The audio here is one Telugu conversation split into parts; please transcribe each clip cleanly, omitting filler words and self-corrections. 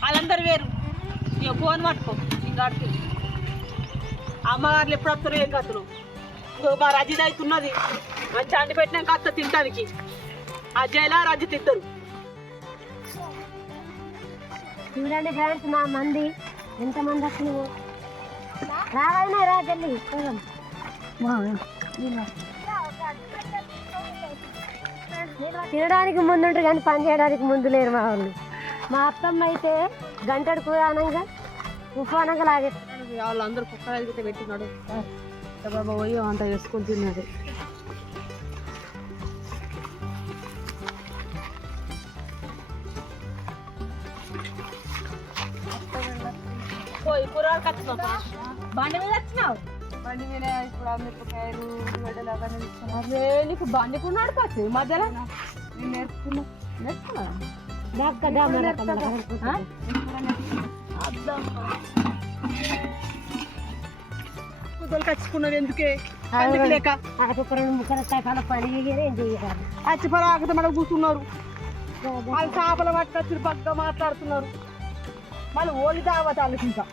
వాళ్ళందరూ వేరు ఇక ఫోన్ పట్టుకో ఇంకా అమ్మగారులు ఎప్పుడు వస్తారు ఏం కథలు మా రజిత అవుతున్నది మంచి అండి పెట్టినాక వస్తా తింటానికి అజయ్లా రజిత ఇద్దరు చూడండి ఫ్రెండ్స్ మా మంది ఎంతమంది వస్తున్నావు రావాలన్నా రా జల్లి తినడానికి ముందు ఉంటారు కానీ పని చేయడానికి ముందు లేరు మా వాళ్ళు మా అత్తమ్మ అయితే గంటడు కూర అనగా ఉప్పు అనగా లాగేస్తారు వాళ్ళందరూ కుక్క అయితే పెట్టినాడు బాబా పోయి అంత వేసుకొని తిన్నాడు పోయి కూరగాయలు వచ్చినావు బండి మీద వచ్చినావు బండి మీద ఇప్పుడు మిరపకాయలు ఉల్లిగడ్డలు అవన్నీ ఇస్తున్నారు నీకు బండి కూడా నడపచ్చు మధ్యలో నేను నేర్చుకున్నా కచ్చుకున్నావు ఎందుకే లేక అచ్చిపరాకత మనకు కూర్చున్నారు వాళ్ళు చేపలు పట్టుకొచ్చి పక్క మాట్లాడుతున్నారు మళ్ళీ ఓలి తాగత వాళ్ళకి ఇంకా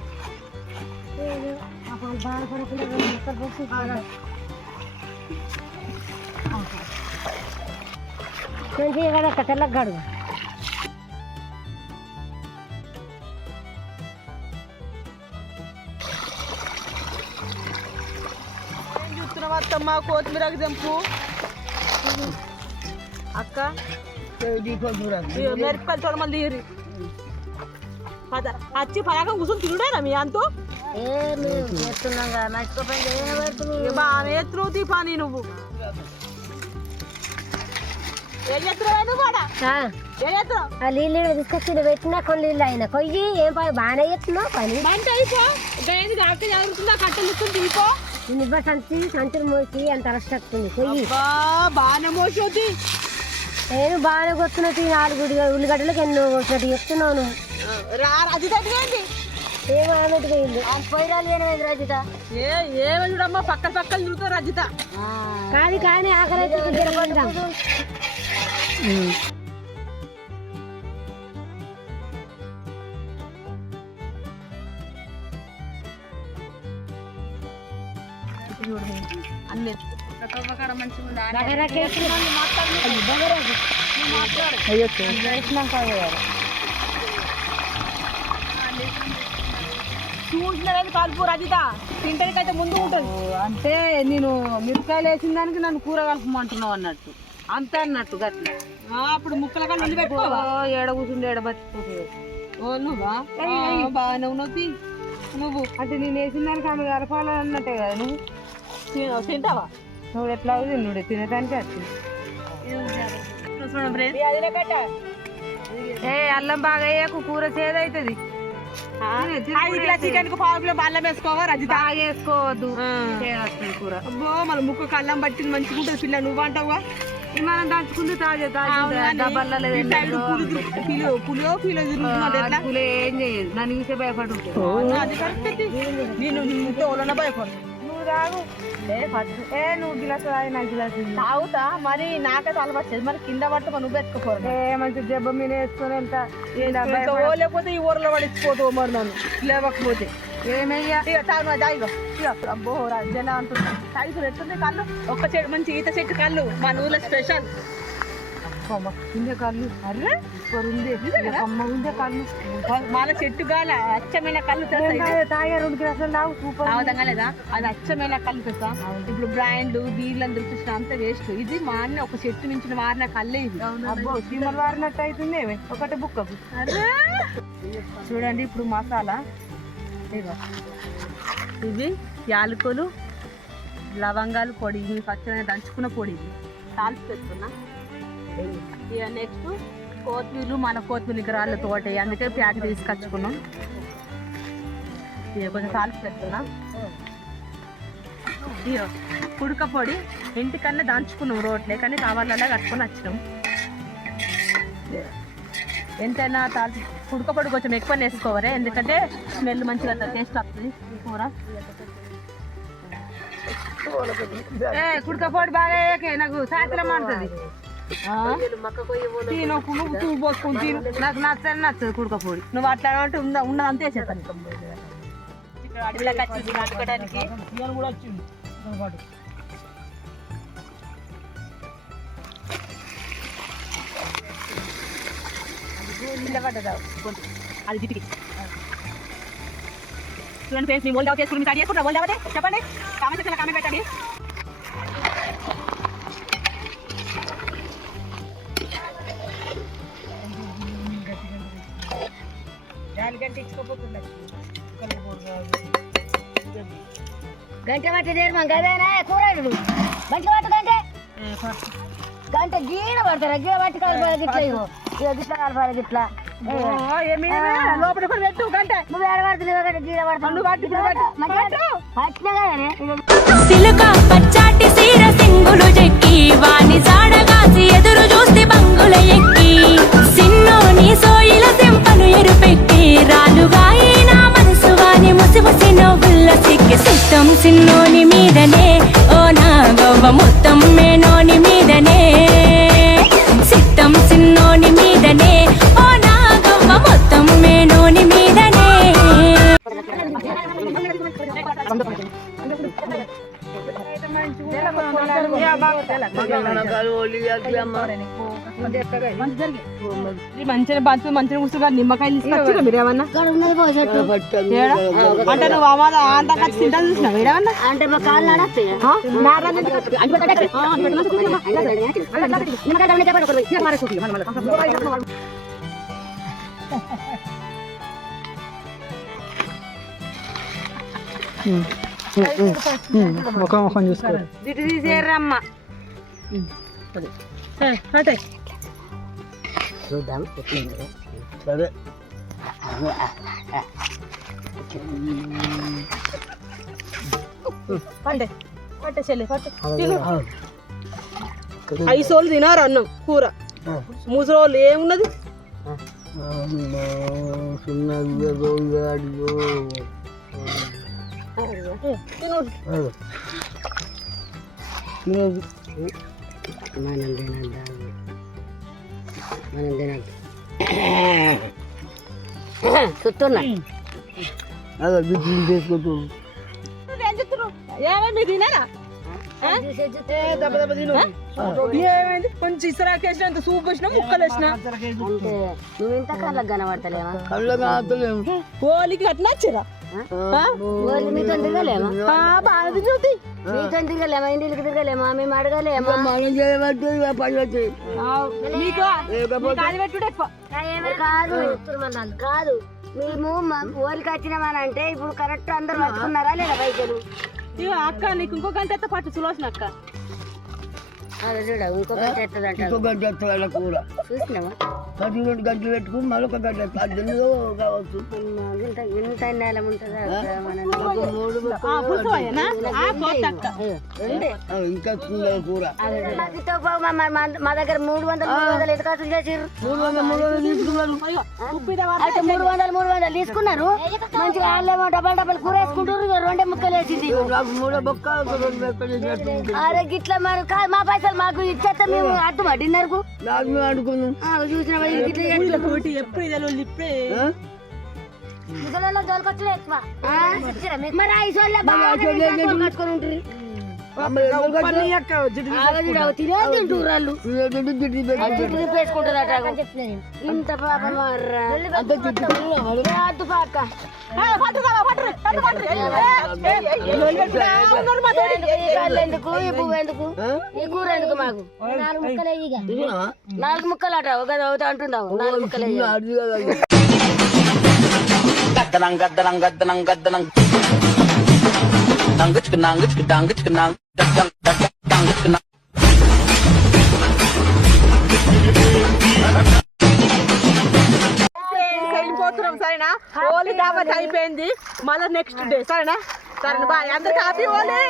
తెల్లగాడు అత్తమ్మ కొత్తిమీరకు తెంపు అక్క మిరపకాయలు చూడ మళ్ళీ వచ్చి పరాగా కూర్చొని తినడేనా మీ అంతూ బాగా ఎత్తులు తీపాని నువ్వు ఏం చేస్తున్నావు నువ్వు కూడా ఏం చేస్తున్నావు నీళ్ళు తీసుకొచ్చి పెట్టినా కొన్ని నీళ్ళు అయినా కొయ్యి ఏం పని బాగానే చేస్తున్నావు పని మంచి అయిపో కాక జరుగుతుందా కట్టెలు తీసుకుని తీపో నిబ్బ సంచులు మోసి అంత అలసక్తుంది కొయ్యి బాగానే మోసొద్ది నేను బాగానే కొట్టున్నట్టు 4 ఉల్లిగడ్డలకు ఎన్నో కొట్టినట్టు చెప్తున్నాను రజిత ఏమో ఆమెటి పోయింది పోయిరాలు ఏమైంది రజిత ఏమో చూడమ్మా పక్కన తిరుగుతావు రజిత కానీ కానీ ఆకలి జరగొందాం అన్నీ చూసినది కలుపు రజిత తింటానికైతే ముందు ఉంటుంది అంటే నేను మిరపకాయలు వేసిన దానికి నన్ను కూర కలుపుమంటున్నావు అన్నట్టు అంతే అన్నట్టు గట్ల అప్పుడు ముక్కల కానీ నిండి పెట్టుకోవా ఏడ కూర్చుండి ఏడ బతికిపోతుంది ఓ నువ్వా బాగానే ఉన్నావు నువ్వు అంటే నేను వేసిన దానికి ఆమె కలపాలని అన్నట్టే కదా నువ్వు తింటావా నువ్వు ఎట్లా తిన్నుడే తినడానికి వచ్చింది అల్లం బాగా వేయకు కూర చేదవుతుంది చికెన్ కు 1/2 కిలో అల్లం వేసుకోవా రజిత బాగా వేసుకోవద్దు కూర అబ్బో మన ముక్కకు అల్లం పట్టింది మంచిగా ఉంటుంది పిల్ల నువ్వు అంటావుగా మనం దంచుకుంది పులియో ఏం చేయదు నన్ను చూసే భయపడు అది కరెక్ట్ నేను తోలన భయపడు నువ్వు రాగు నువ్వు గిలాసు నాకు గిలాసు తాగుతా మరి నాకైతే అలవచ్చేది మరి కింద పట్టుకో నువ్వు ఎత్తుకోరు మంచి జబ్బ మీద వేసుకొని వెళ్తా లేకపోతే ఈ ఊర్లో పడిపోతావు మరి నన్ను లేవకపోతే ఏమయ్యా అబ్బో జన అంటున్నా తాగి ఎట్టుంది కళ్ళు ఒక్క చెట్టు మంచి ఈత చెట్టు కళ్ళు మన ఊర్లో స్పెషల్ ఉండే కళ్ళు అర్రే ఉండే కళ్ళు మన చెట్టు గాల అచ్చమైన కళ్ళు తాగే 2 గ్లాసులు తాగు సూపర్ అవదంగా లేదా అది అచ్చమైన కళ్ళు తెలుసా ఇప్పుడు బ్రాండ్ బీర్లు అందరూ చూసిన అంత వేస్ట్ ఇది మా అన్న ఒక చెట్టు నుంచి వారిన కళ్ళే ఇది అబ్బో చీమలు వారినట్టు అవుతుంది ఒకటి బుక్కకు అరే చూడండి ఇప్పుడు మసాలా ఇవి యాలకులు లవంగాలు పొడి పచ్చడి దంచుకున్న పొడి తాలింపు పెట్టుకున్నా. ఇక నెక్స్ట్ కొత్తిమీర, మన కొత్తిమీర రాళ్ళ తోట అందుకే ప్యాకెట్ తీసుకొచ్చుకున్నాం. ఇక కొంచెం తాలింపు పెట్టుకున్నా. ఇక కుడక పొడి ఇంటికన్నా దంచుకున్నాం రోట్లే, కానీ కావాలన్నా కట్టుకొని వచ్చినాం. ఎంతైనా కుడక పొడి కొంచెం ఎక్కువ వేసుకోవాలి, ఎందుకంటే స్మెల్ మంచిగా టేస్ట్ వస్తుంది కూర. కుడక పొడి బాగా నాకు సాయంత్రం అంటుంది. నువ్వు పోసుకుని తిను, నాకు నచ్చదు కుడక పొడి. నువ్వు అట్లా అంటే ఉన్నదంతే చేస్తాను. ఇక్కడ అడవిలోకి వచ్చింది అడగడానికి. అది దిటికి చూడండి ఫ్రెండ్స్, మీ ఓల్డ్ అవుట్ చేసుకుని స్టార్ట్ చేసుకుంటా. ఓల్డ్ అవుతే చెప్పండి, కామెంట్ సెక్షన్లో కామెంట్ పెట్టండి. గంట పట్టి గదేనా కూరడు గంట పట్టు గంట గీడ పడతారా? గీడ పట్టి కలపాలి గిట్లా, గిట్లా కలపాలి గిట్లా లోపల పెట్టు గంట. నువ్వు ఏడబడుతున్నావు గీడ పడతావు పట్టినా కదనే. సిలుక పచ్చాటి సీర సింగులు చెక్కి వాణి జాడగాసి ఎదురు చూస్తే బంగుల ఎక్కి సిన్నోని సోయిల సింపను ఎరుపెక్కి రాలుగా నా మనసు వాని ముసిముసి నవ్వుల్ల సిక్కి సిట్టం సిన్నోని మీదనే ఓ నా గవ్వ మొత్తం మేనోని మీదనే సిట్టం సిన్నోని మీదనే ఓ నా గవ్వ మొత్తం మేనోని మీదనే. మంచిగా బంతు మంచిగా కూర్చుగా నిమ్మకాయలు తీసుకొచ్చి మీరు ఏమన్నా అంటే నువ్వు అంతా ఖర్చు తింటా చూసినావు ఏమన్నా అంటే మా కాళ్ళు ముఖం చూసుకో ఇటు తీసేరమ్మా. చూద్దాం సరే పంటే పట్టే చెల్లి పట్టు తిను. 5 రోజులు తినారు అన్నం కూర, ముసలోళ్ళు ఏమున్నది. చుట్టూన్నా ఏమైంది తినారా? ఏమైంది కొంచెం ఇసరాకేసినంత సూప్ వేసినా ముక్కలు వేసినా నువ్వు ఇంత కళ్ళకు కనబడతలేవా? గోలికి అట్లా వచ్చిరా మీతో తిరగలేమా? మీతో తిరగలేమా? ఇంటికి తిరగలేమా? మేము అడగలేమా? కాదు కాదు మేము ఓలికి వచ్చినామని అంటే ఇప్పుడు కరెక్ట్ అందరు పట్టుకున్నారా లేదా పైసలు? అక్క నీకు ఇంకో గంట ఎత్త పట్టు సులోచన అక్క. చూడ ఇంకో గంట ఎత్తదంట కూర చూసినావా? 2 గంటలు పెట్టుకుని మరొక గంట కావచ్చు. ఇంత నేలం ఉంటుందా? ఇంకా కూర మా దగ్గర 300 ఎటుకాసులు చేసిర్రు. 300 తీసుకున్నారు. మంచిగా వాళ్ళేమో డబల్ కూర వేసుకుంటారు. 2 ముక్కలు వేసింది. అరే గిట్లా మరి మా పైసలు మాకు ఇచ్చేస్తే మేము అర్థమా డిన్నర్ కు చూసిన మరి 5 కట్టుకొని ఉంటుంది. ఇంత పాపం ఎందుకు ఈ పువ్వు ఎందుకు ఈ కూర ఎందుకు మాకు? 4 ముక్కలు అట ఒక అంటున్నావు. 4 ముక్కలు గద్దనం గద్దనం గద్దనం గద్దనం నంగుచుకు నంగుచుకు డంగుచుకు నంగు వెళ్ళిపోతున్నాం సరేనా హోలీ దావత్ అయిపోయింది మళ్ళీ నెక్స్ట్ డే సరేనా సరేనా బాయ్ అందరికి హ్యాపీ హోలీ